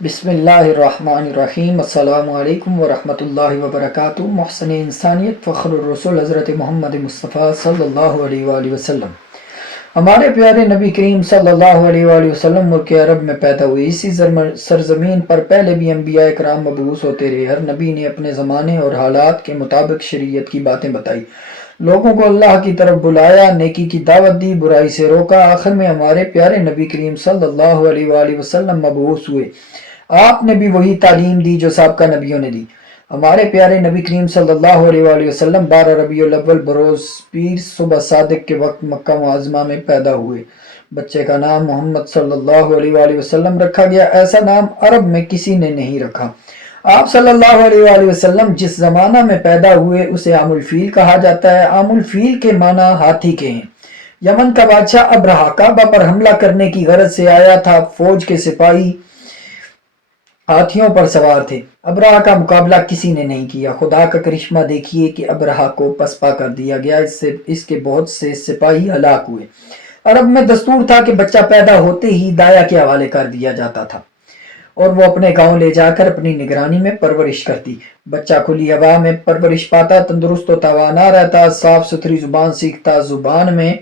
بسم اللہ الرحمن الرحیم۔ السلام علیکم ورحمۃ اللہ وبرکاتہ۔ محسن انسانیت فخر الرسول حضرت محمد مصطفیٰ صلی اللہ علیہ وآلہ وسلم، ہمارے پیارے نبی کریم صلی اللہ علیہ وآلہ وسلم ملک عرب میں پیدا ہوئے۔ اسی سرزمین پر پہلے بھی انبیاء کرام مبعوث ہوتے رہے۔ ہر نبی نے اپنے زمانے اور حالات کے مطابق شریعت کی باتیں بتائی، لوگوں کو اللہ کی طرف بلایا، نیکی کی دعوت دی، برائی سے روکا۔ آخر میں ہمارے پیارے نبی کریم صلی اللہ علیہ وآلہ وسلم مبعوث ہوئے۔ آپ نے بھی وہی تعلیم دی جو سابقہ نبیوں نے دی۔ ہمارے پیارے نبی کریم صلی اللہ علیہ وآلہ وسلم 12 ربیع الاول بروز پیر صبح صادق کے وقت مکہ معظمہ میں پیدا ہوئے۔ بچے کا نام محمد صلی اللہ علیہ وآلہ وسلم رکھا گیا۔ ایسا نام عرب میں کسی نے نہیں رکھا۔ آپ صلی اللہ علیہ وآلہ وسلم جس زمانہ میں پیدا ہوئے اسے عام الفیل کہا جاتا ہے۔ عام الفیل کے معنی ہاتھی کے ہیں۔ یمن کا بادشاہ ابرہہ کعبہ پر حملہ کرنے کی غرض سے آیا تھا۔ فوج کے سپاہی ہاتھیوں پر سوار تھے۔ ابرہہ کا مقابلہ کسی نے نہیں کیا۔ خدا کا کرشمہ دیکھیے کہ ابرہہ کو پسپا کر دیا گیا۔ اس کے بہت سے سپاہی ہلاک ہوئے۔ عرب میں دستور تھا کہ بچہ پیدا ہوتے ہی دایا کے حوالے کر دیا جاتا تھا اور وہ اپنے گاؤں لے جا کر اپنی نگرانی میں پرورش کرتی۔ بچہ کھلی ہوا میں پرورش پاتا، تندرست و توانا رہتا، صاف ستھری زبان سیکھتا، زبان میں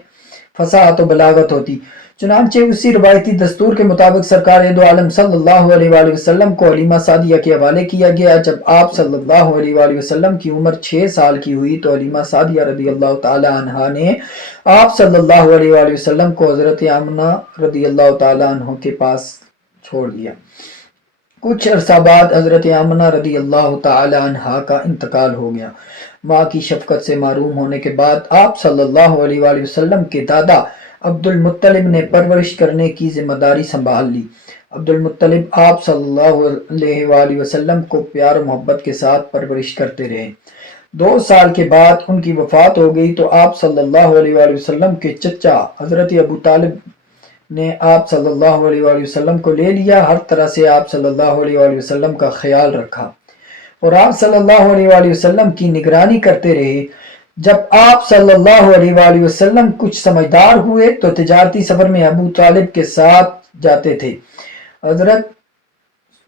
فصاحت و بلاغت ہوتی۔ چنانچہ اسی روایتی دستور کے مطابق سرکار دو عالم صلی اللہ علیہ وآلہ وسلم کو حلیمہ سعدیہ کے حوالے کیا گیا۔ جب آپ صلی اللہ علیہ وآلہ وسلم کی عمر 6 سال کی ہوئی تو حلیمہ سعدیہ رضی اللہ تعالی عنہا نے آپ صلی اللہ علیہ وآلہ وسلم کو حضرت آمنہ رضی اللہ تعالی عنہ کے پاس چھوڑ دیا۔ کچھ عرصہ بعد حضرت آمنہ رضی اللہ تعالی عنہا کا انتقال ہو گیا۔ ماں کی شفقت سے محروم ہونے کے بعد آپ صلی اللہ علیہ وآلہ وسلم کے دادا عبد المطلب نے پرورش کرنے کی ذمہ داری سنبھال لی۔ عبد المطلب آپ صلی اللہ علیہ وآلہ وسلم کو پیار و محبت کے ساتھ پرورش کرتے رہے۔ 2 سال کے بعد ان کی وفات ہو گئی تو آپ صلی اللہ علیہ وآلہ وسلم کے چچا حضرت ابو طالب نے آپ صلی اللہ علیہ وآلہ وسلم کو لے لیا۔ ہر طرح سے آپ صلی اللہ علیہ وآلہ وسلم کا خیال رکھا اور آپ صلی اللہ علیہ وآلہ وسلم کی نگرانی کرتے رہے۔ جب آپ صلی اللہ علیہ وآلہ وسلم کچھ سمجھدار ہوئے تو تجارتی سفر میں ابو طالب کے ساتھ جاتے تھے۔ حضرت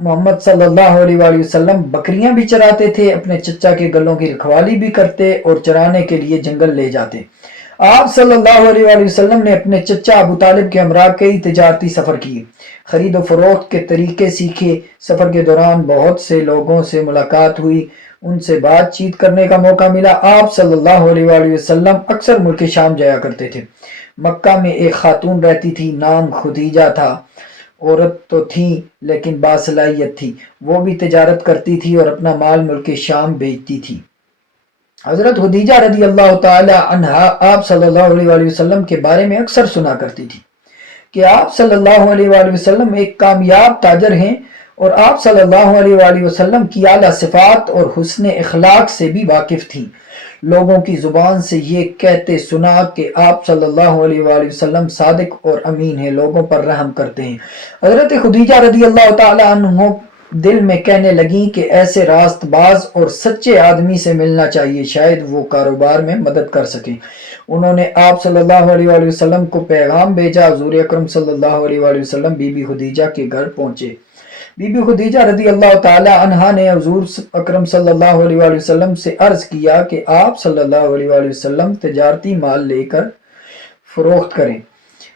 محمد صلی اللہ علیہ وآلہ وسلم بکریاں بھی چراتے تھے، اپنے چچا کے گلوں کی رکھوالی بھی کرتے اور چرانے کے لیے جنگل لے جاتے۔ آپ صلی اللہ علیہ وآلہ وسلم نے اپنے چچا ابو طالب کے ہمراہ کئی تجارتی سفر کیے، خرید و فروخت کے طریقے سیکھے۔ سفر کے دوران بہت سے لوگوں سے ملاقات ہوئی، ان سے بات چیت کرنے کا موقع ملا۔ آپ صلی اللہ علیہ وآلہ وسلم اکثر ملک شام جایا کرتے تھے۔ مکہ میں ایک خاتون رہتی تھی، نام خدیجہ تھا۔ عورت تو تھی لیکن باصلاحیت تھی، وہ بھی تجارت کرتی تھی اور اپنا مال ملک شام بیچتی تھی۔ حضرت خدیجہ رضی اللہ تعالی عنہا آپ صلی اللہ علیہ وآلہ وسلم کے بارے میں اکثر سنا کرتی تھی کہ آپ صلی اللہ علیہ وآلہ وسلم ایک کامیاب تاجر ہیں اور آپ صلی اللہ علیہ وآلہ وسلم کی اعلیٰ صفات اور حسن اخلاق سے بھی واقف تھیں۔ لوگوں کی زبان سے یہ کہتے سنا کہ آپ صلی اللہ علیہ وآلہ وسلم صادق اور امین ہیں، لوگوں پر رحم کرتے ہیں۔ حضرت خدیجہ رضی اللہ تعالی عنہ دل میں کہنے لگیں کہ ایسے راست باز اور سچے آدمی سے ملنا چاہیے، شاید وہ کاروبار میں مدد کر سکیں۔ انہوں نے آپ صلی اللہ علیہ وآلہ وسلم کو پیغام بھیجا۔ حضور اکرم صلی اللہ علیہ وآلہ وسلم بی بی خدیجہ کے گھر پہنچے۔ بی بی خدیجہ رضی اللہ تعالی عنہا نے حضور اکرم صلی اللہ علیہ وآلہ وسلم سے عرض کیا کہ آپ صلی اللہ علیہ وآلہ وسلم تجارتی مال لے کر فروخت کریں،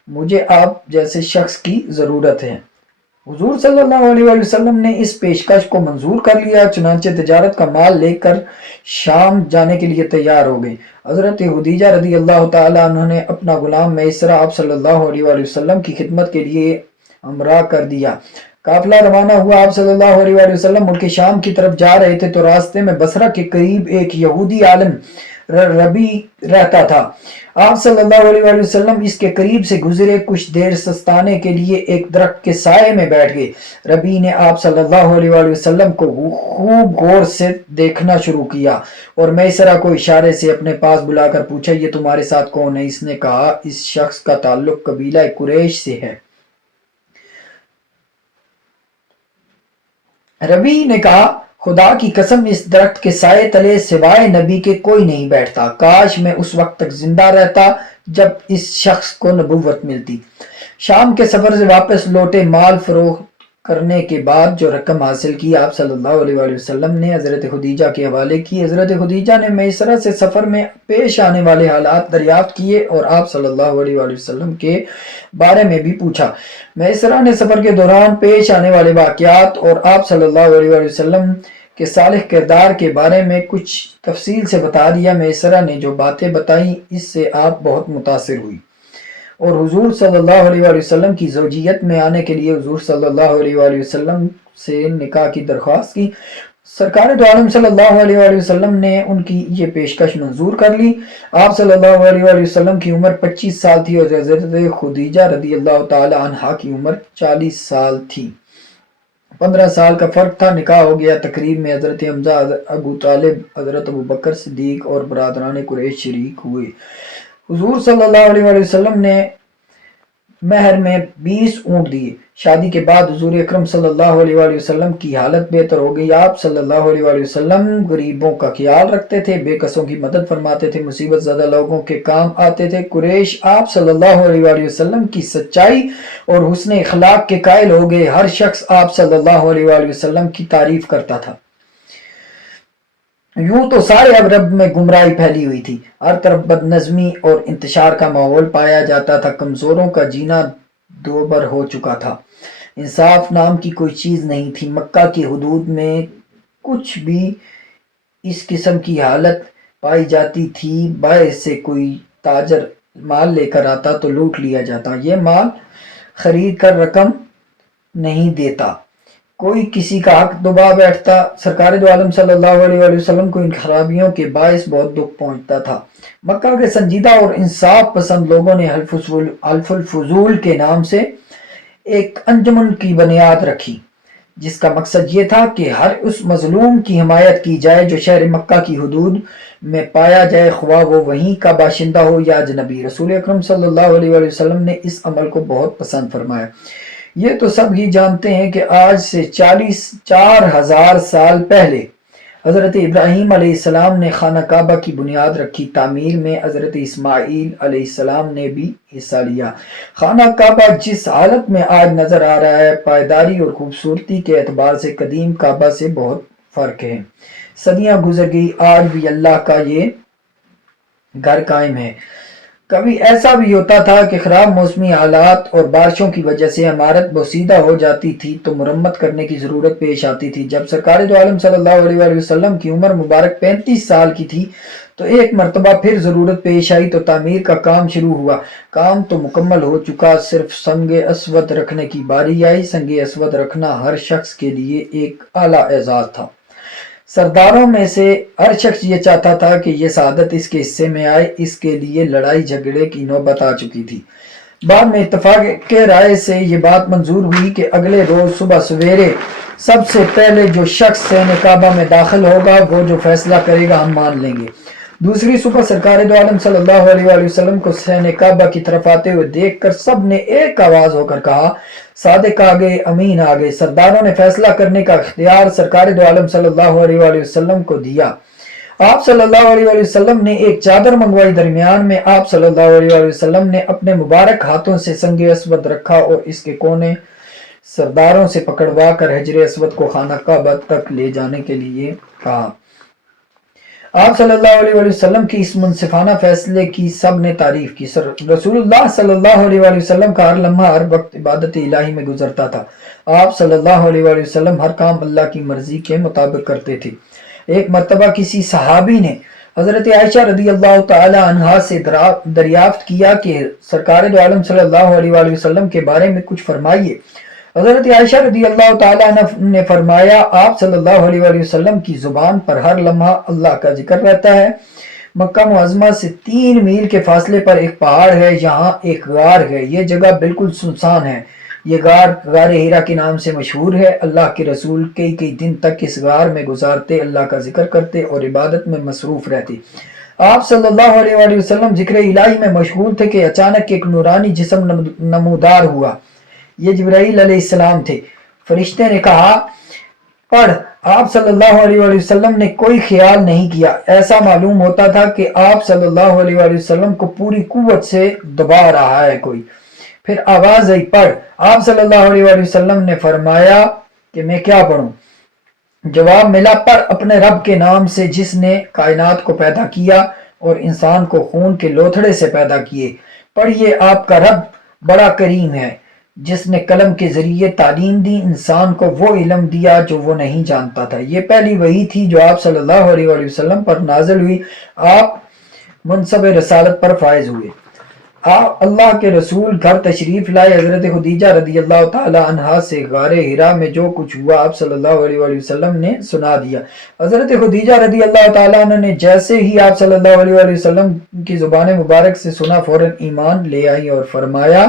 مجھے آپ جیسے شخص کی ضرورت ہے۔ حضور صلی اللہ علیہ وآلہ وسلم نے اس پیشکش کو منظور کر لیا، چنانچہ تجارت کا مال لے کر شام جانے کے لیے تیار ہو گئے۔ حضرت خدیجہ رضی اللہ تعالی عنہ نے اپنا غلام میسرہ آپ صلی اللہ علیہ وآلہ وسلم کی خدمت کے لیے ہمراہ کر دیا۔ قافلہ روانہ ہوا۔ آپ صلی اللہ علیہ وآلہ وسلم ملک شام کی طرف جا رہے تھے تو راستے میں بصرہ کے قریب ایک یہودی عالم ربی رہتا تھا۔ آپ صلی اللہ علیہ وآلہ وسلم اس کے قریب سے گزرے، کچھ دیر سستانے کے لیے ایک درخت کے سائے میں بیٹھ گئے۔ ربی نے آپ صلی اللہ علیہ وآلہ وسلم کو خوب غور سے دیکھنا شروع کیا اور میسرہ کو اشارے سے اپنے پاس بلا کر پوچھا، یہ تمہارے ساتھ کون ہے؟ اس نے کہا، اس شخص کا تعلق قبیلہ قریش سے ہے۔ ربی نے کہا، خدا کی قسم اس درخت کے سائے تلے سوائے نبی کے کوئی نہیں بیٹھتا، کاش میں اس وقت تک زندہ رہتا جب اس شخص کو نبوت ملتی۔ شام کے سفر سے واپس لوٹے، مال فروخت کرنے کے بعد جو رقم حاصل کی آپ صلی اللہ علیہ وآلہ وسلم نے حضرت خدیجہ کے حوالے کی۔ حضرت خدیجہ نے میسرہ سے سفر میں پیش آنے والے حالات دریافت کیے اور آپ صلی اللہ علیہ وآلہ وسلم کے بارے میں بھی پوچھا۔ میسرہ نے سفر کے دوران پیش آنے والے واقعات اور آپ صلی اللہ علیہ وآلہ وسلم کے صالح کردار کے بارے میں کچھ تفصیل سے بتا دیا۔ میسرہ نے جو باتیں بتائیں اس سے آپ بہت متاثر ہوئی اور حضور صلی اللہ علیہ وآلہ وسلم کی زوجیت میں آنے کے لیے حضور صلی اللہ علیہ وآلہ وسلم سے نکاح کی درخواست کی۔ سرکار دو عالم صلی اللہ علیہ وآلہ وسلم نے ان کی یہ پیشکش منظور کر لی۔ آپ صلی اللہ علیہ وآلہ وسلم کی عمر 25 سال تھی اور حضرت خدیجہ رضی اللہ تعالی عنہا کی عمر 40 سال تھی۔ 15 سال کا فرق تھا۔ نکاح ہو گیا۔ تقریب میں حضرت حمزہ، ابو طالب، حضرت ابوبکر صدیق اور برادران قریش شریک ہوئے۔ حضور صلی اللہ علیہ وآلہ وسلم نے مہر میں 20 اونٹ دیے۔ شادی کے بعد حضور اکرم صلی اللہ علیہ وآلہ وسلم کی حالت بہتر ہو گئی۔ آپ صلی اللہ علیہ وآلہ وسلم غریبوں کا خیال رکھتے تھے، بے کسوں کی مدد فرماتے تھے، مصیبت زدہ لوگوں کے کام آتے تھے۔ قریش آپ صلی اللہ علیہ وآلہ وسلم کی سچائی اور حسن اخلاق کے قائل ہو گئے۔ ہر شخص آپ صلی اللہ علیہ وآلہ وسلم کی تعریف کرتا تھا۔ یوں تو سارے عرب میں گمراہی پھیلی ہوئی تھی، ہر طرف بد نظمی اور انتشار کا ماحول پایا جاتا تھا، کمزوروں کا جینا دوبر ہو چکا تھا، انصاف نام کی کوئی چیز نہیں تھی۔ مکہ کی حدود میں کچھ بھی اس قسم کی حالت پائی جاتی تھی، باعث سے کوئی تاجر مال لے کر آتا تو لوٹ لیا جاتا، یہ مال خرید کر رقم نہیں دیتا، کوئی کسی کا حق دبا بیٹھتا۔ سرکار دو عالم صلی اللہ علیہ وآلہ وسلم کو ان خرابیوں کے باعث بہت دکھ پہنچتا تھا۔ مکہ کے سنجیدہ اور انصاف پسند لوگوں نے حلف الفضول کے نام سے ایک انجمن کی بنیاد رکھی، جس کا مقصد یہ تھا کہ ہر اس مظلوم کی حمایت کی جائے جو شہر مکہ کی حدود میں پایا جائے، خواہ وہ وہیں کا باشندہ ہو یا اجنبی۔ رسول اکرم صلی اللہ علیہ وآلہ وسلم نے اس عمل کو بہت پسند فرمایا۔ یہ تو سب ہی جانتے ہیں کہ آج سے 4000 سال پہلے حضرت ابراہیم علیہ السلام نے خانہ کعبہ کی بنیاد رکھی، تعمیر میں حضرت اسماعیل علیہ السلام نے بھی حصہ لیا۔ خانہ کعبہ جس حالت میں آج نظر آ رہا ہے، پائیداری اور خوبصورتی کے اعتبار سے قدیم کعبہ سے بہت فرق ہے۔ صدیاں گزر گئی، آج بھی اللہ کا یہ گھر قائم ہے۔ کبھی ایسا بھی ہوتا تھا کہ خراب موسمی حالات اور بارشوں کی وجہ سے عمارت بوسیدہ ہو جاتی تھی تو مرمت کرنے کی ضرورت پیش آتی تھی۔ جب سرکار دو عالم صلی اللہ علیہ وآلہ وسلم کی عمر مبارک 35 سال کی تھی تو ایک مرتبہ پھر ضرورت پیش آئی تو تعمیر کا کام شروع ہوا۔ کام تو مکمل ہو چکا، صرف سنگ اسود رکھنے کی باری آئی۔ سنگ اسود رکھنا ہر شخص کے لیے ایک اعلیٰ اعزاز تھا۔ سرداروں میں سے ہر شخص یہ چاہتا تھا کہ یہ سعادت اس کے حصے میں آئے، اس کے لیے لڑائی جھگڑے کی نوبت آ چکی تھی۔ بعد میں اتفاق کے رائے سے یہ بات منظور ہوئی کہ اگلے روز صبح سویرے سب سے پہلے جو شخص صحن کعبہ میں داخل ہوگا وہ جو فیصلہ کرے گا ہم مان لیں گے۔ دوسری صبح سرکار دو عالم صلی اللہ علیہ وآلہ وسلم کو صحن کعبہ کی طرف آتے ہوئے دیکھ کر سب نے ایک آواز ہو کر کہا، صادق آگے، امین آگے۔ سرداروں نے فیصلہ کرنے کا اختیار سرکار دو عالم صلی اللہ علیہ وآلہ وسلم کو دیا۔ آپ صلی اللہ علیہ وآلہ وسلم نے ایک چادر منگوائی، درمیان میں آپ صلی اللہ علیہ وآلہ وسلم نے اپنے مبارک ہاتھوں سے سنگ اسود رکھا اور اس کے کونے سرداروں سے پکڑوا کر حجر اسود کو خانہ کعبہ تک لے جانے کے لیے کہا۔ آپ صلی اللہ علیہ وآلہ وسلم کی اس منصفانہ فیصلے کی سب نے تعریف کی۔ رسول اللہ صلی اللہ علیہ وآلہ وسلم کا ہر لمحہ ہر وقت عبادت الہی میں گزرتا تھا۔ آپ صلی اللہ علیہ وآلہ وسلم ہر کام اللہ کی مرضی کے مطابق کرتے تھے۔ ایک مرتبہ کسی صحابی نے حضرت عائشہ رضی اللہ تعالی عنہا سے دریافت کیا کہ سرکار دو عالم صلی اللہ علیہ وآلہ وسلم کے بارے میں کچھ فرمائیے۔ حضرت عائشہ رضی اللہ تعالیٰ عنہ نے فرمایا، آپ صلی اللہ علیہ وآلہ وسلم کی زبان پر ہر لمحہ اللہ کا ذکر رہتا ہے۔ مکہ معظمہ سے 3 میل کے فاصلے پر ایک پہاڑ ہے، یہاں ایک غار ہے، یہ جگہ بالکل سنسان ہے۔ یہ غار ہیرا کے نام سے مشہور ہے۔ اللہ کے رسول کئی دن تک اس غار میں گزارتے، اللہ کا ذکر کرتے اور عبادت میں مصروف رہتے۔ آپ صلی اللہ علیہ وآلہ وسلم ذکر الہی میں مشغول تھے کہ اچانک ایک نورانی جسم نمودار ہوا۔ یہ جبرائیل علیہ السلام تھے۔ فرشتے نے کہا، پڑھ۔ آپ صلی اللہ علیہ وآلہ وسلم نے کوئی خیال نہیں کیا۔ ایسا معلوم ہوتا تھا کہ آپ صلی اللہ علیہ وآلہ وسلم کو پوری قوت سے دبا رہا ہے کوئی۔ پھر آواز آئی پڑھ. آپ صلی اللہ علیہ وآلہ وسلم نے فرمایا کہ میں کیا پڑھوں؟ جواب ملا پڑھ اپنے رب کے نام سے جس نے کائنات کو پیدا کیا اور انسان کو خون کے لوتھڑے سے پیدا کیے. پڑھیے آپ کا رب بڑا کریم ہے جس نے قلم کے ذریعے تعلیم دی، انسان کو وہ علم دیا جو وہ نہیں جانتا تھا. یہ پہلی وحی تھی جو آپ صلی اللہ علیہ وآلہ وسلم پر نازل ہوئی. آپ منصب رسالت پر فائز ہوئے. آپ اللہ کے رسول گھر تشریف لائے. حضرت خدیجہ رضی اللہ تعالی عنہا سے غار حرا میں جو کچھ ہوا آپ صلی اللہ علیہ وآلہ وسلم نے سنا دیا. حضرت خدیجہ رضی اللہ تعالی عنہ نے جیسے ہی آپ صلی اللہ علیہ وآلہ وسلم کی زبان مبارک سے سنا فوراً ایمان لے آئی اور فرمایا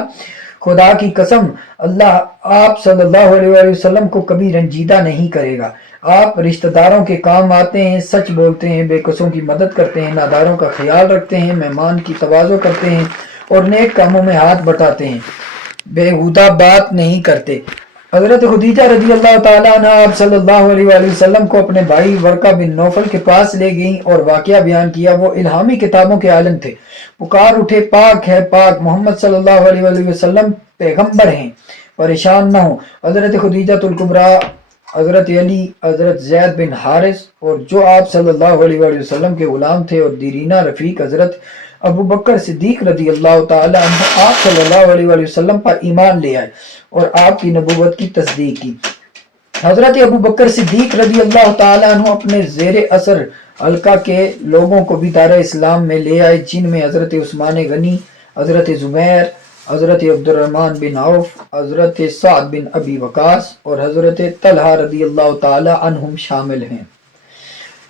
خدا کی قسم اللہ آپ صلی اللہ علیہ وآلہ وسلم کو کبھی رنجیدہ نہیں کرے گا. آپ رشتہ داروں کے کام آتے ہیں، سچ بولتے ہیں، بے کسوں کی مدد کرتے ہیں، ناداروں کا خیال رکھتے ہیں، مہمان کی تواضع کرتے ہیں اور نیک کاموں میں ہاتھ بٹاتے ہیں، بےہودہ بات نہیں کرتے. حضرت خدیجہ رضی اللہ تعالیٰ عنہ آپ صلی اللہ علیہ وآلہ وسلم کو اپنے بھائی ورقہ بن نوفل کے پاس لے گئیں اور واقعہ بیان کیا. وہ الہامی کتابوں کے عالم تھے. پکار اٹھے پاک ہے پاک، محمد صلی اللہ علیہ وآلہ وسلم پیغمبر ہیں، پریشان نہ ہوں. حضرت خدیجہ الکبریٰ، حضرت علی، حضرت زید بن حارث اور جو آپ صلی اللہ علیہ وآلہ وسلم کے غلام تھے اور دیرینہ رفیق حضرت ابو بکر صدیق رضی اللہ تعالی عنہ آپ صلی اللہ علیہ وآلہ وسلم پر ایمان لے آئے اور آپ کی نبوت کی تصدیق کی. حضرت ابو بکر صدیق رضی اللہ تعالی عنہ اپنے زیر اثر حلقہ کے لوگوں کو بھی دائرہ اسلام میں لے آئے، جن میں حضرت عثمان غنی، حضرت زبیر، حضرت عبد الرحمن بن عوف، حضرت سعد بن ابی وقاص اور حضرت طلحہ رضی اللہ تعالی عنہم شامل ہیں.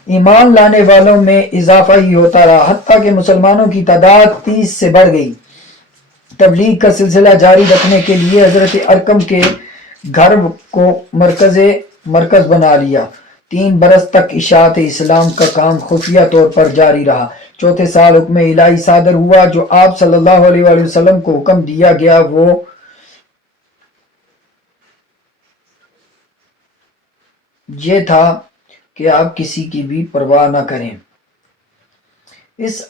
ایمان لانے والوں میں اضافہ ہی ہوتا رہا حتیٰ کہ مسلمانوں کی تعداد 30 سے بڑھ گئی. تبلیغ کا سلسلہ جاری رکھنے کے لیے حضرت ارقم کے گھر کو مرکز بنا لیا. 3 برس تک اشاعت اسلام کا کام خفیہ طور پر جاری رہا. چوتھے سال حکم الہی صادر ہوا. جو آپ صلی اللہ علیہ وآلہ وسلم کو حکم دیا گیا وہ یہ تھا کہ آپ کسی کی بھی پرواہ نہ کریں. اس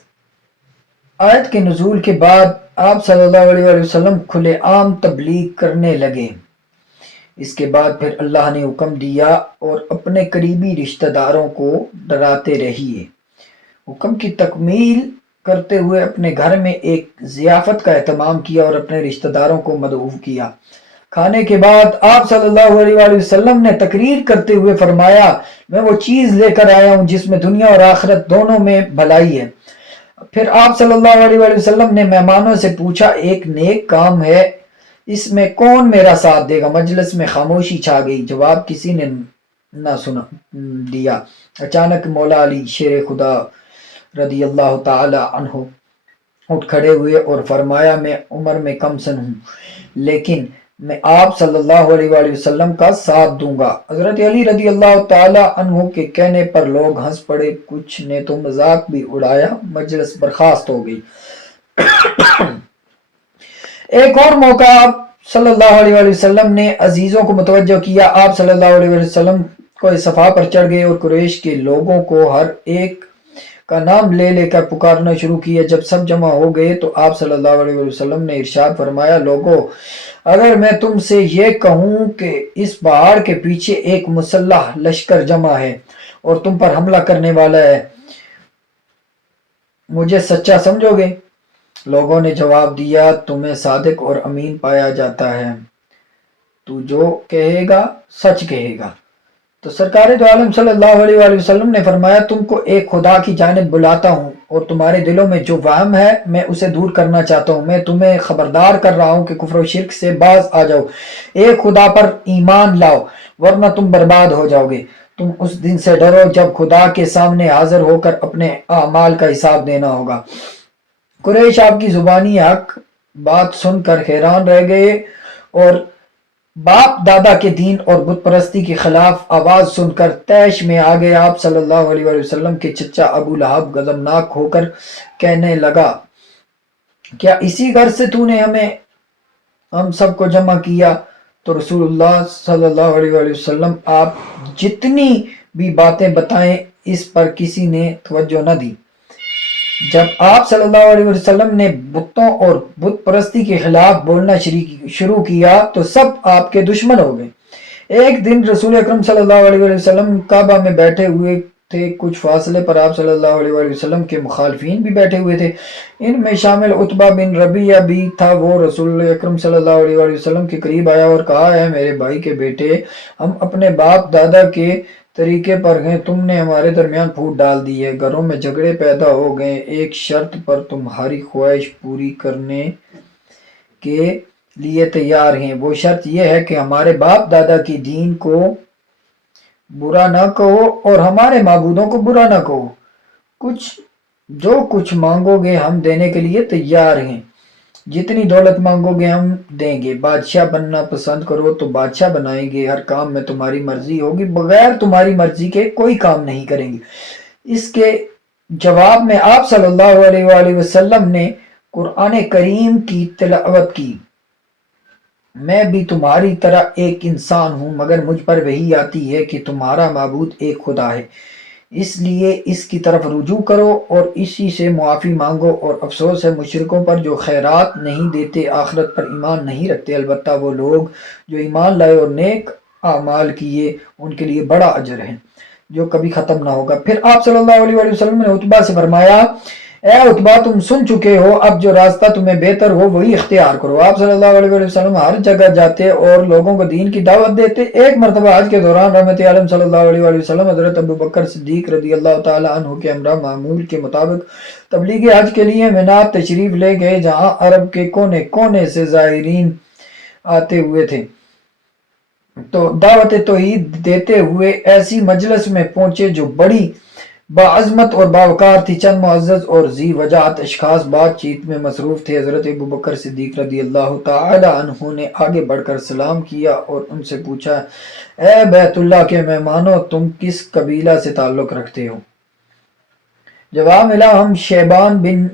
آیت کے نزول کے بعد آپ صلی اللہ علیہ وآلہ وسلم کھلے عام تبلیغ کرنے لگے. اس کے بعد پھر اللہ نے حکم دیا اور اپنے قریبی رشتہ داروں کو ڈراتے رہیے. حکم کی تکمیل کرتے ہوئے اپنے گھر میں ایک ضیافت کا اہتمام کیا اور اپنے رشتہ داروں کو مدعو کیا. کھانے کے بعد آپ صلی اللہ علیہ وآلہ وسلم نے تقریر کرتے ہوئے فرمایا میں وہ چیز لے کر آیا ہوں جس میں دنیا اور آخرت دونوں میں بھلائی ہے. پھر آپ صلی اللہ علیہ وآلہ وسلم نے مہمانوں سے پوچھا ایک نیک کام ہے، اس میں کون میرا ساتھ دے گا؟ مجلس میں خاموشی چھا گئی. جواب کسی نے نہ سنا دیا. اچانک مولا علی شیر خدا رضی اللہ تعالی عنہ اٹھ کھڑے ہوئے اور فرمایا میں عمر میں کم سن ہوں لیکن میں آپ صلی اللہ علیہ وآلہ وسلم کا ساتھ دوں گا. حضرت علی رضی اللہ تعالی عنہ کے کہنے پر لوگ ہنس پڑے، کچھ نے تو مذاق بھی اڑایا. مجلس برخاست ہو گئی. ایک اور موقع آپ صلی اللہ علیہ وآلہ وسلم نے عزیزوں کو متوجہ کیا. آپ صلی اللہ علیہ وآلہ وسلم کو صفا پر چڑھ گئے اور قریش کے لوگوں کو ہر ایک کا نام لے لے کر پکارنا شروع کیا. جب سب جمع ہو گئے تو آپ صلی اللہ علیہ وسلم نے ارشاد فرمایا لوگو اگر میں تم سے یہ کہوں کہ اس پہاڑ کے پیچھے ایک مسلح لشکر جمع ہے اور تم پر حملہ کرنے والا ہے، مجھے سچا سمجھو گے؟ لوگوں نے جواب دیا تمہیں صادق اور امین پایا جاتا ہے، تو جو کہے گا سچ کہے گا. تو سرکار دو عالم صلی اللہ علیہ وآلہ وسلم نے فرمایا تم کو ایک خدا کی جانب بلاتا ہوں اور تمہارے دلوں میں جو وہم ہے میں اسے دور کرنا چاہتا ہوں. میں تمہیں خبردار کر رہا ہوں کہ کفر و شرک سے باز آ جاؤ، ایک خدا پر ایمان لاؤ ورنہ تم برباد ہو جاؤ گے. تم اس دن سے ڈرو جب خدا کے سامنے حاضر ہو کر اپنے اعمال کا حساب دینا ہوگا. قریش آپ کی زبانی حق بات سن کر حیران رہ گئے اور باپ دادا کے دین اور بت پرستی کے خلاف آواز سن کر طیش میں آ گئے. آپ صلی اللہ علیہ وآلہ وسلم کے چچا ابو لہب غضبناک ہو کر کہنے لگا کیا اسی گھر سے تو نے ہم سب کو جمع کیا؟ تو رسول اللہ صلی اللہ علیہ وآلہ وسلم آپ جتنی بھی باتیں بتائیں اس پر کسی نے توجہ نہ دی. جب آپ صلی اللہ علیہ وسلم نے بتوں اور بت پرستی کے خلاف بولنا شروع کیا تو سب آپ کے دشمن ہو گئے۔ ایک دن رسول اکرم صلی اللہ علیہ وسلم کعبہ میں بیٹھے ہوئے تھے، کچھ فاصلے پر آپ صلی اللہ علیہ وسلم کے مخالفین بھی بیٹھے ہوئے تھے، ان میں شامل عتبہ بن ربیعہ بھی تھا۔ وہ رسول اکرم صلی اللہ علیہ وسلم کے قریب آیا اور کہا، اے میرے بھائی کے بیٹے، ہم اپنے باپ دادا کے طریقے پر ہیں، تم نے ہمارے درمیان پھوٹ ڈال دی ہے، گھروں میں جھگڑے پیدا ہو گئے، ایک شرط پر تمہاری خواہش پوری کرنے کے لیے تیار ہیں، وہ شرط یہ ہے کہ ہمارے باپ دادا کی دین کو برا نہ کہو اور ہمارے معبودوں کو برا نہ کہو، جو کچھ مانگو گے ہم دینے کے لیے تیار ہیں، جتنی دولت مانگو گے ہم دیں گے، بادشاہ بننا پسند کرو تو بادشاہ بنائیں گے، ہر کام میں تمہاری مرضی ہوگی، بغیر تمہاری مرضی کے کوئی کام نہیں کریں گے۔ اس کے جواب میں آپ صلی اللہ علیہ وآلہ وسلم نے قرآن کریم کی تلاوت کی، میں بھی تمہاری طرح ایک انسان ہوں، مگر مجھ پر وحی آتی ہے کہ تمہارا معبود ایک خدا ہے، اس لیے اس کی طرف رجوع کرو اور اسی سے معافی مانگو، اور افسوس ہے مشرکوں پر جو خیرات نہیں دیتے، آخرت پر ایمان نہیں رکھتے، البتہ وہ لوگ جو ایمان لائے اور نیک اعمال کیے ان کے لیے بڑا اجر ہے جو کبھی ختم نہ ہوگا۔ پھر آپ صلی اللہ علیہ وآلہ وسلم نے عتبہ سے فرمایا، اے عتبہ، تم سن چکے ہو، اب جو راستہ تمہیں بہتر ہو وہی اختیار کرو۔ آپ صلی اللہ علیہ وسلم ہر جگہ جاتے اور لوگوں کو دین کی دعوت دیتے۔ ایک مرتبہ حج کے دوران رحمت عالم صلی اللہ علیہ وسلم حضرت ابو بکر صدیق رضی اللہ تعالی عنہ کے ہمراہ معمول کے مطابق تبلیغ حج کے لیے مینا تشریف لے گئے، جہاں عرب کے کونے کونے سے زائرین آتے ہوئے تھے، تو دعوت توحید دیتے ہوئے ایسی مجلس میں پہنچے جو بڑی باعظمت اور باوقار تھی۔ چند معزز اور ذی وجاہت اشخاص بات چیت میں مصروف تھے۔ حضرت ابو بکر صدیق رضی اللہ تعالی عنہ نے آگے بڑھ کر سلام کیا اور ان سے پوچھا، اے بیت اللہ کے مہمانوں، تم کس قبیلہ سے تعلق رکھتے ہو؟ جواب ملا، ہم شیبان بن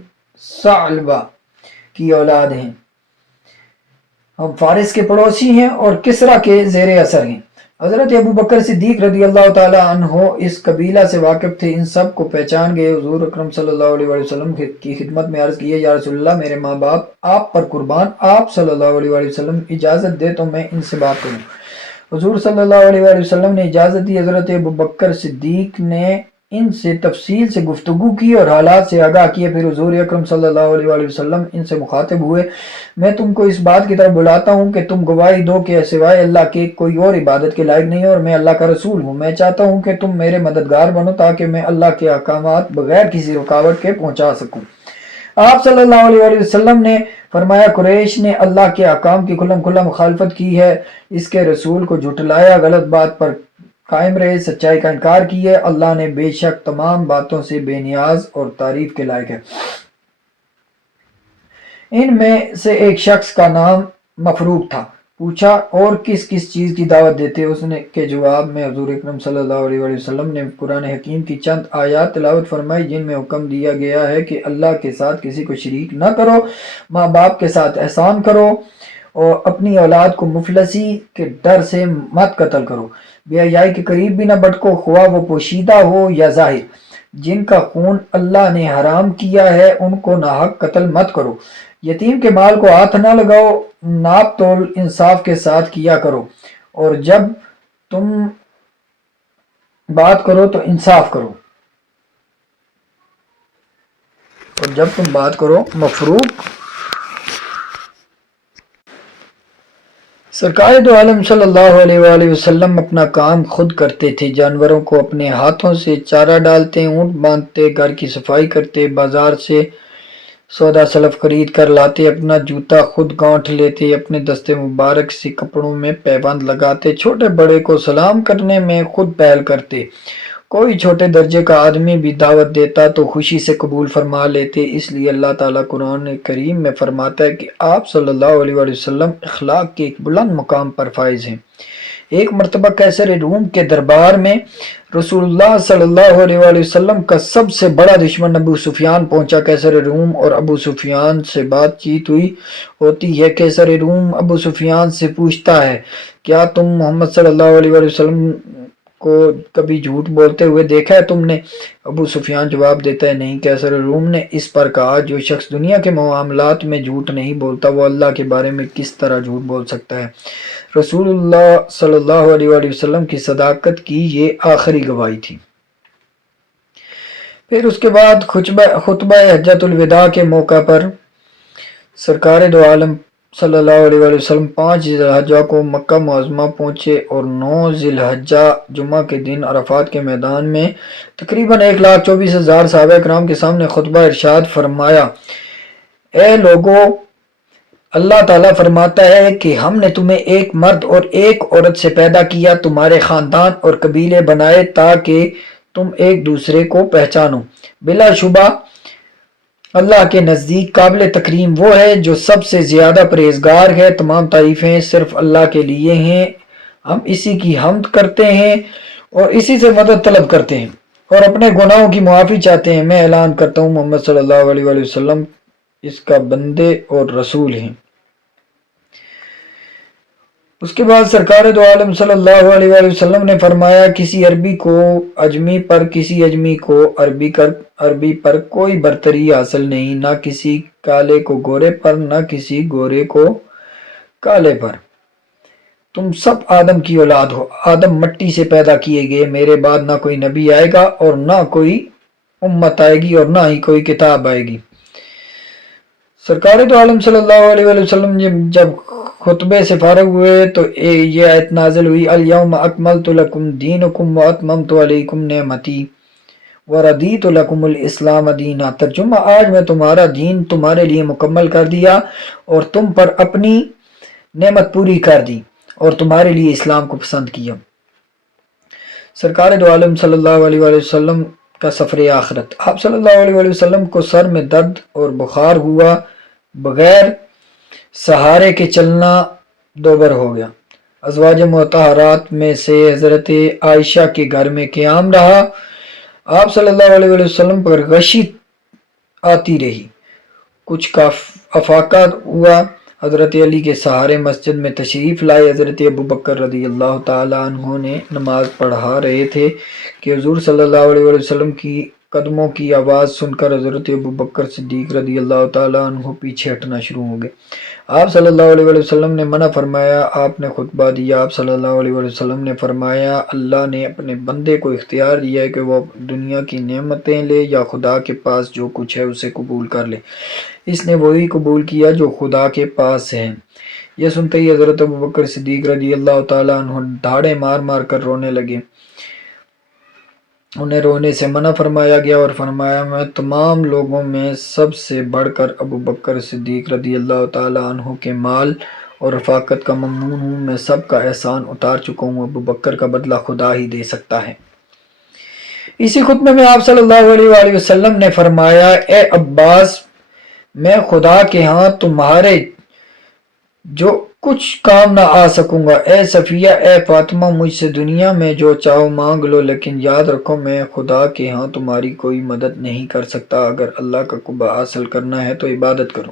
ثعلبہ کی اولاد ہیں، ہم فارس کے پڑوسی ہیں اور کسرا کے زیر اثر ہیں۔ حضرت ابو بکر صدیق رضی اللہ تعالی عنہ اس قبیلہ سے واقف تھے، ان سب کو پہچان گئے۔ حضور اکرم صلی اللہ علیہ وسلم کی خدمت میں عرض کیے، یا رسول اللہ، میرے ماں باپ آپ پر قربان، آپ صلی اللہ علیہ وسلم اجازت دے تو میں ان سے بات کروں۔ حضور صلی اللہ علیہ وسلم نے اجازت دی۔ حضرت ابو بکر صدیق نے ان سے تفصیل سے گفتگو کی اور حالات سے آگاہ کیے، پھر حضور اکرم صلی اللہ علیہ وسلم ان سے مخاطب ہوئے، میں تم کو اس بات کی طرف بلاتا ہوں کہ تم گواہی دو کہ سوائے اللہ کے کوئی اور عبادت کے لائق نہیں ہے اور میں اللہ کا رسول ہوں۔ میں چاہتا ہوں کہ تم میرے مددگار بنو تاکہ میں اللہ کے احکامات بغیر کسی رکاوٹ کے پہنچا سکوں۔ آپ صلی اللہ علیہ وسلم نے فرمایا، قریش نے اللہ کے احکام کی کھلم کھلا مخالفت کی ہے، اس کے رسول کو جھٹلایا، غلط بات پر قائم رہے، سچائی کا انکار کی ہے، اللہ نے بے شک تمام باتوں سے بے نیاز اور تعریف کے لائق ہے۔ ان میں سے ایک شخص کا نام مفروق تھا، پوچھا، اور کس کس چیز کی دعوت دیتے؟ اس نے کے جواب میں حضور اکرم صلی اللہ علیہ وسلم نے قرآن حکیم کی چند آیات تلاوت فرمائی جن میں حکم دیا گیا ہے کہ اللہ کے ساتھ کسی کو شریک نہ کرو، ماں باپ کے ساتھ احسان کرو، اور اپنی اولاد کو مفلسی کے ڈر سے مت قتل کرو، بے حیائی کے قریب بھی نہ بھٹکو، خواہ وہ پوشیدہ ہو یا ظاہر، جن کا خون اللہ نے حرام کیا ہے ان کو ناحق قتل مت کرو، یتیم کے مال کو ہاتھ نہ لگاؤ، ناپ تول انصاف کے ساتھ کیا کرو، اور جب تم بات کرو تو انصاف کرو، مفروق۔ سرکار دو عالم صلی اللہ علیہ وآلہ وسلم اپنا کام خود کرتے تھے، جانوروں کو اپنے ہاتھوں سے چارہ ڈالتے، اونٹ باندھتے، گھر کی صفائی کرتے، بازار سے سودا سلف خرید کر لاتے، اپنا جوتا خود گانٹھ لیتے، اپنے دستے مبارک سے کپڑوں میں پیبند لگاتے، چھوٹے بڑے کو سلام کرنے میں خود پہل کرتے، کوئی چھوٹے درجے کا آدمی بھی دعوت دیتا تو خوشی سے قبول فرما لیتے۔ اس لیے اللہ تعالیٰ قرآن کریم میں فرماتا ہے کہ آپ صلی اللہ علیہ وسلم اخلاق کے ایک بلند مقام پر فائز ہیں۔ ایک مرتبہ قیصر روم کے دربار میں رسول اللہ صلی اللہ علیہ وسلم کا سب سے بڑا دشمن ابو سفیان پہنچا۔ قیصر روم اور ابو سفیان سے بات چیت ہوتی ہے۔ قیصر روم ابو سفیان سے پوچھتا ہے، کیا تم محمد صلی اللہ علیہ وسلم کو کبھی جھوٹ بولتے ہوئے دیکھا ہے تم نے؟ ابو سفیان جواب دیتا ہے نہیں۔ کیسر روم نے اس پر کہا جو شخص دنیا کے معاملات میں جھوٹ نہیں بولتا وہ اللہ کے بارے میں کس طرح جھوٹ بول سکتا ہے؟ رسول اللہ صلی اللہ علیہ وآلہ وسلم کی صداقت کی یہ آخری گواہی تھی۔ پھر اس کے بعد خطبہ حجۃ الوداع کے موقع پر سرکار دو عالم صلی اللہ علیہ وآلہ وسلم 5 ذی الحجہ کو مکہ معظمہ پہنچے اور 9 ذی الحجہ جمعہ کے دن عرفات کے میدان میں تقریباً 1,24,000 صحابہ کرام کے سامنے خطبہ ارشاد فرمایا، اے لوگو، اللہ تعالیٰ فرماتا ہے کہ ہم نے تمہیں ایک مرد اور ایک عورت سے پیدا کیا، تمہارے خاندان اور قبیلے بنائے تاکہ تم ایک دوسرے کو پہچانو۔ بلا شبہ اللہ کے نزدیک قابل تکریم وہ ہے جو سب سے زیادہ پرہیزگار ہے۔ تمام تعریفیں صرف اللہ کے لیے ہیں، ہم اسی کی حمد کرتے ہیں اور اسی سے مدد طلب کرتے ہیں اور اپنے گناہوں کی معافی چاہتے ہیں۔ میں اعلان کرتا ہوں محمد صلی اللہ علیہ وآلہ وسلم اس کا بندے اور رسول ہیں۔ اس کے بعد سرکار دو عالم صلی اللہ علیہ وآلہ وسلم نے فرمایا، کسی عربی کو عجمی پر کسی عجمی کو عربی پر کوئی برتری حاصل نہیں، نہ کسی کالے کو گورے پر نہ کسی گورے کو کالے پر۔ تم سب آدم کی اولاد ہو، آدم مٹی سے پیدا کیے گئے، میرے بعد نہ کوئی نبی آئے گا اور نہ کوئی امت آئے گی اور نہ ہی کوئی کتاب آئے گی۔ سرکار دو عالم صلی اللہ علیہ وآلہ وسلم جب خطبے سے فارغ ہوئے تو یہ آیت نازل ہوئی، الیوم اکملت لکم دینکم واتممت علیکم نعمتی وردیت لکم الاسلام دینا۔ ترجمہ، آج میں تمہارا دین تمہارے لیے مکمل کر دیا اور تم پر اپنی نعمت پوری کر دی اور تمہارے لیے اسلام کو پسند کیا۔ سرکار دو عالم صلی اللہ علیہ وآلہ وسلم کا سفر آخرت۔ آپ صلی اللہ علیہ وآلہ وسلم کو سر میں درد اور بخار ہوا، بغیر سہارے کے چلنا دوبر ہو گیا۔ ازواج مطہرات میں سے حضرت عائشہ کے گھر میں قیام رہا۔ آپ صلی اللہ علیہ وآلہ وسلم پر غشی آتی رہی، کچھ کا افاقہ ہوا۔ حضرت علی کے سہارے مسجد میں تشریف لائے۔ حضرت ابوبکر رضی اللہ تعالیٰ عنہ نے نماز پڑھا رہے تھے کہ حضور صلی اللہ علیہ وآلہ وسلم کی قدموں کی آواز سن کر حضرت ابوبکر صدیق رضی اللہ تعالیٰ عنہ پیچھے ہٹنا شروع ہو گئے۔ آپ صلی اللہ علیہ وآلہ وسلم نے منع فرمایا، آپ نے خطبہ دیا۔ آپ صلی اللہ علیہ وآلہ وسلم نے فرمایا، اللہ نے اپنے بندے کو اختیار دیا ہے کہ وہ دنیا کی نعمتیں لے یا خدا کے پاس جو کچھ ہے اسے قبول کر لے۔ اس نے وہی قبول کیا جو خدا کے پاس ہے۔ یہ سنتے ہی حضرت ابوبکر صدیق رضی اللہ تعالیٰ عنہ دھاڑے مار مار کر رونے لگے۔ انہیں رونے سے منع فرمایا گیا اور فرمایا، میں تمام لوگوں میں سب سے بڑھ کر ابوبکر صدیق رضی اللہ تعالیٰ عنہ کے مال اور رفاقت کا ممنون ہوں، میں سب کا احسان اتار چکا ہوں، ابوبکر کا بدلہ خدا ہی دے سکتا ہے۔ اسی خطبے میں آپ صلی اللہ علیہ وآلہ وسلم نے فرمایا، اے عباس، میں خدا کے ہاں تمہارے جو کچھ کام نہ آ سکوں گا۔ اے صفیہ، اے فاطمہ، مجھ سے دنیا میں جو چاہو مانگ لو، لیکن یاد رکھو میں خدا کے ہاں تمہاری کوئی مدد نہیں کر سکتا۔ اگر اللہ کا قرب حاصل کرنا ہے تو عبادت کرو۔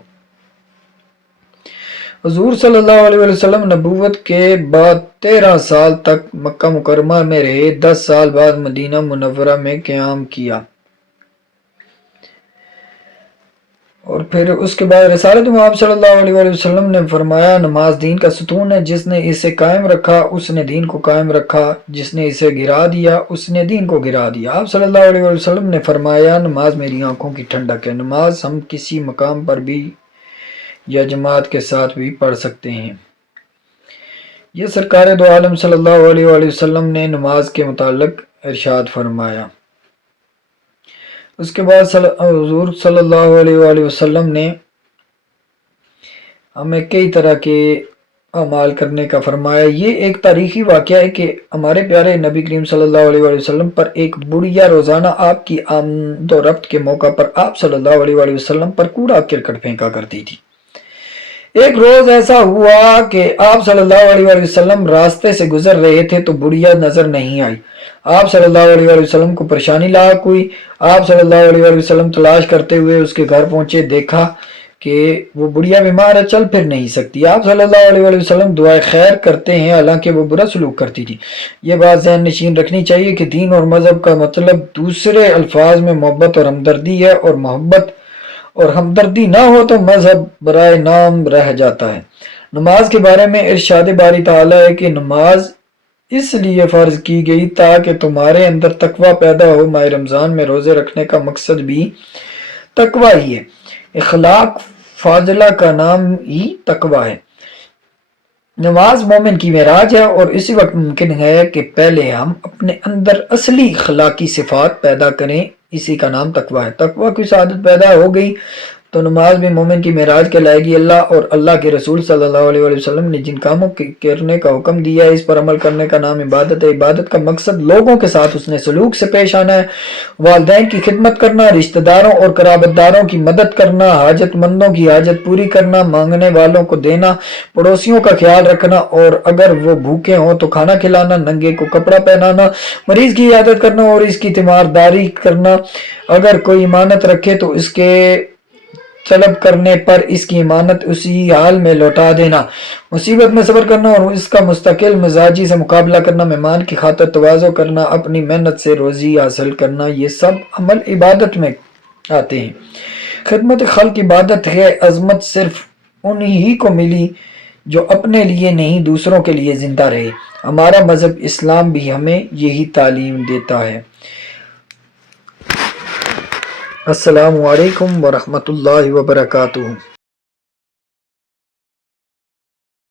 حضور صلی اللہ علیہ وسلم نبوت کے بعد 13 سال تک مکہ مکرمہ میں رہے۔ 10 سال بعد مدینہ منورہ میں قیام کیا اور پھر اس کے بعد رسالت میں آپ صلی اللہ علیہ وآلہ وسلم نے فرمایا، نماز دین کا ستون ہے، جس نے اسے قائم رکھا اس نے دین کو قائم رکھا، جس نے اسے گرا دیا اس نے دین کو گرا دیا۔ آپ صلی اللہ علیہ وآلہ وسلم نے فرمایا، نماز میری آنکھوں کی ٹھنڈک ہے۔ نماز ہم کسی مقام پر بھی یا جماعت کے ساتھ بھی پڑھ سکتے ہیں۔ یہ سرکار دو عالم صلی اللہ علیہ وآلہ وسلم نے نماز کے متعلق ارشاد فرمایا۔ اس کے بعد حضور صلی اللہ علیہ وآلہ وسلم نے ہمیں کئی طرح کے اعمال کرنے کا فرمایا۔ یہ ایک تاریخی واقعہ ہے کہ ہمارے پیارے نبی کریم صلی اللہ علیہ وآلہ وسلم پر ایک بڑھیا روزانہ آپ کی آمد و رفت کے موقع پر آپ صلی اللہ علیہ وآلہ وسلم پر کوڑا کرکٹ پھینکا کرتی تھی۔ ایک روز ایسا ہوا کہ آپ صلی اللہ علیہ وآلہ وسلم راستے سے گزر رہے تھے تو بڑھیا نظر نہیں آئی۔ آپ صلی اللہ علیہ وآلہ وسلم کو پریشانی لاحق ہوئی۔ آپ صلی اللہ علیہ وآلہ وسلم تلاش کرتے ہوئے اس کے گھر پہنچے، دیکھا کہ وہ بڑھیا بیمار ہے، چل پھر نہیں سکتی، آپ صلی اللہ علیہ وآلہ وسلم دعائے خیر کرتے ہیں حالانکہ وہ برا سلوک کرتی تھی۔ یہ بات ذہن نشین رکھنی چاہیے کہ دین اور مذہب کا مطلب دوسرے الفاظ میں محبت اور ہمدردی ہے، اور محبت اور ہمدردی نہ ہو تو مذہب برائے نام رہ جاتا ہے۔ نماز کے بارے میں ارشاد باری تعالیٰ ہے کہ نماز اس لیے فرض کی گئی تاکہ تمہارے اندر تقوی پیدا ہو۔ ماہ رمضان میں روزے رکھنے کا مقصد بھی تقوی ہی ہے، اخلاق فاضلہ کا نام ہی تقوی ہے۔ نماز مومن کی معراج ہے، اور اسی وقت ممکن ہے کہ پہلے ہم اپنے اندر اصلی اخلاقی صفات پیدا کریں، اسی کا نام تقوی ہے۔ تقوی کی سعادت پیدا ہو گئی تو نماز بھی مومن کی معراج کہلائے گی۔ اللہ اور اللہ کے رسول صلی اللہ علیہ وآلہ وسلم نے جن کاموں کرنے کا حکم دیا ہے اس پر عمل کرنے کا نام عبادت ہے۔ عبادت کا مقصد لوگوں کے ساتھ حسن سلوک سے پیش آنا ہے، والدین کی خدمت کرنا، رشتہ داروں اور قرابت داروں کی مدد کرنا، حاجت مندوں کی حاجت پوری کرنا، مانگنے والوں کو دینا، پڑوسیوں کا خیال رکھنا، اور اگر وہ بھوکے ہوں تو کھانا کھلانا، ننگے کو کپڑا پہنانا، مریض کی عیادت کرنا اور اس کی تیمارداری کرنا، اگر کوئی امانت رکھے تو اس کے طلب کرنے پر اس کی امانت اسی حال میں لوٹا دینا، مصیبت میں صبر کرنا اور اس کا مستقل مزاجی سے مقابلہ کرنا، مہمان کی خاطر تواضع کرنا، اپنی محنت سے روزی حاصل کرنا، یہ سب عمل عبادت میں آتے ہیں۔ خدمت خلق عبادت ہے۔ عظمت صرف انہی کو ملی جو اپنے لیے نہیں دوسروں کے لیے زندہ رہے۔ ہمارا مذہب اسلام بھی ہمیں یہی تعلیم دیتا ہے۔ السلام علیکم ورحمۃ اللہ وبرکاتہ۔